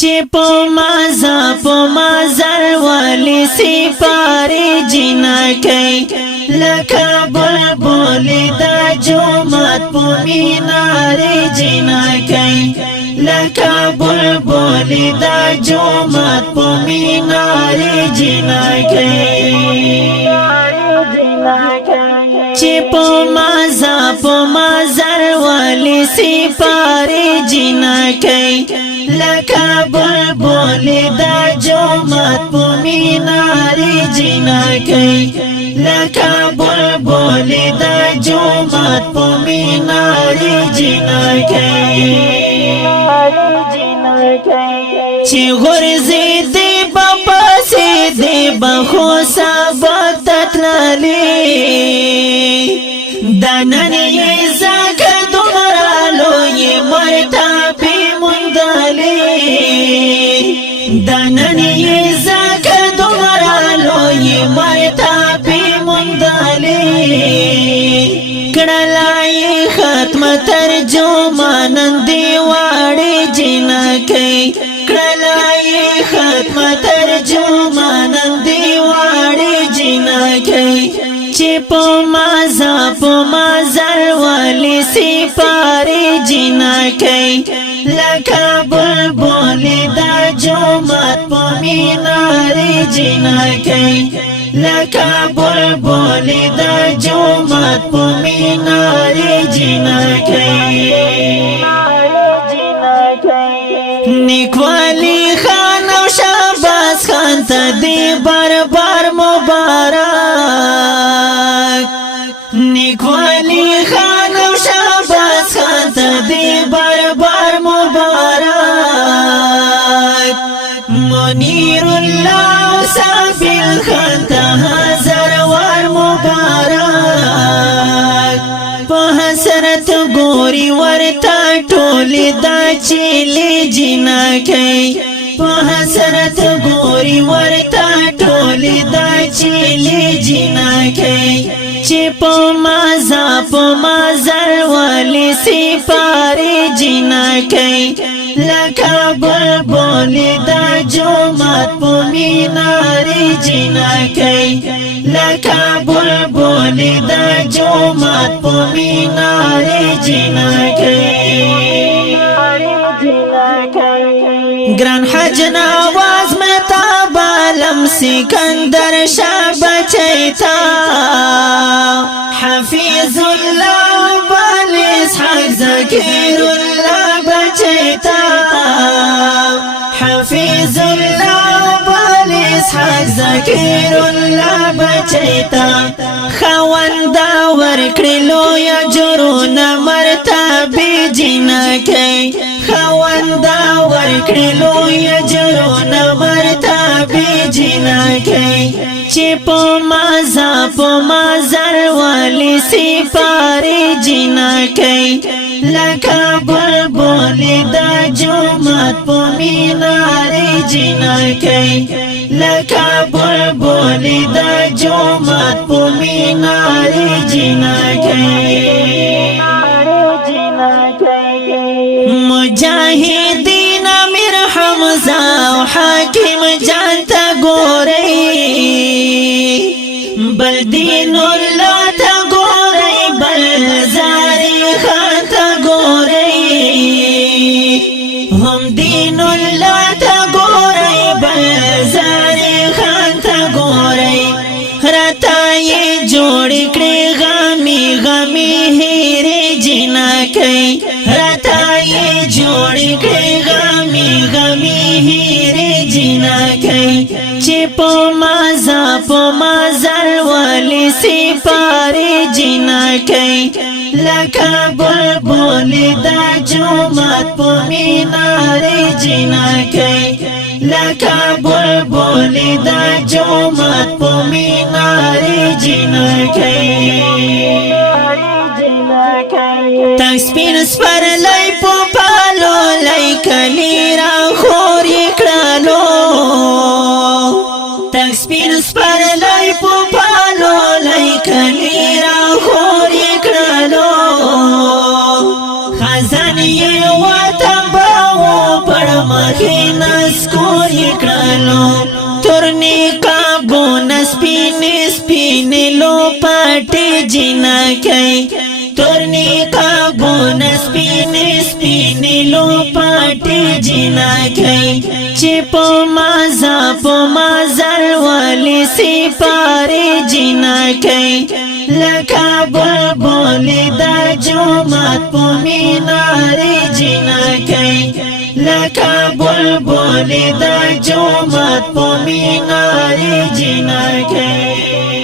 چې په مازه په مازر والی سپارې جنکۍ لکه بلبل دا جومات په مینارې جنکۍ لکه بلبل دا جومات په مینارې جنکۍ چې په مازه په مازر والی سپارې جنکۍ لکه بلبل دا جومات په مینارې جنکۍ لکه بلبل دا جومات په مینارې جنکۍ چې غورځې دې به پسې دې به خو سبق ته تللې دا نن یې ځکه دومره لویې مرتبې موندلې دا نن یې ځکه دومره لویې مرتبې موندلې کړله یې ختمه ترجمه نن دې واړې جنکۍ کړله یې ختمه ترجمه نن دې واړې جنکۍ چې په مازه په مازر والی سپارې جنکۍ لکه بلبل دا جومات په مینارې جنکۍ لکه بلبل دا جومات په مینارې جنکۍ نیکوالی خان او شهباز خان ته دې بربر مبارک نیکوالی خان او شهباز خان ته دې بربر مبارک منیر الله سابل خان ته هزار ور مبارک په حسرت ګوري ورته ټولې دا چیلې جنکۍ په حسرت ګوري ورته ټولې دا چیلې جنکۍ چې په مازه په مازر والی سپارې جنکۍ لکه بلبل دا جومات په مینارې جنکۍ لکه بلبل دا جومات په مینارې جنکۍ ګران حج نواز مهتاب عالم سکندر شاه بچی تا حفیظ الله بل اسحاق ذکر الله بچی تا حفیظ الله بل اسحاق ذکر الله بچی تا خواندا ورکړي لوی اجرونه مرتبه جنکۍ خواندا ورکړي لوی اجرونه مرتبه جنکۍ چې په مازه په مازر والی سپارې جنکۍ لکه بلبل دا جومات په مینارې جنکۍ لکه بلبل دا جومات په مینارې جنکۍ مجاهدین امیر حمزه او حاکم جان ته ګورئ بل دین الله ته ګورئ بل زاری خان ته ګورئ هم دین الله ته ګورئ بل زاری خان ته ګورئ راته یې جوړ کړې غمي غمي هېرې جنکۍ راته یې جوړ کړې غمي غمي هېرې جنکۍ چې په مازه په مازر والی سپارې جنکۍ لکه بلبل دا جومات په مینارې جنکۍ لکه بلبل دا جومات په مینارې جنکۍ تک سپین سپرلی په پالو لای کلی را خورې کړلو تک سپین سپرلی په پالو لای کلی را خورې کړلو خزان یې وطن به و پر مخینه نسکو یکړلو تورنی کابون سپین سپین لو پټي جنکې تورنی کابون سپین سپین لو پټي جنکې چې په مازل ولی سپاره جنکې لکه بلبل د جومات په مینار جنکې لکه بلبل د جومات په مینار جنکې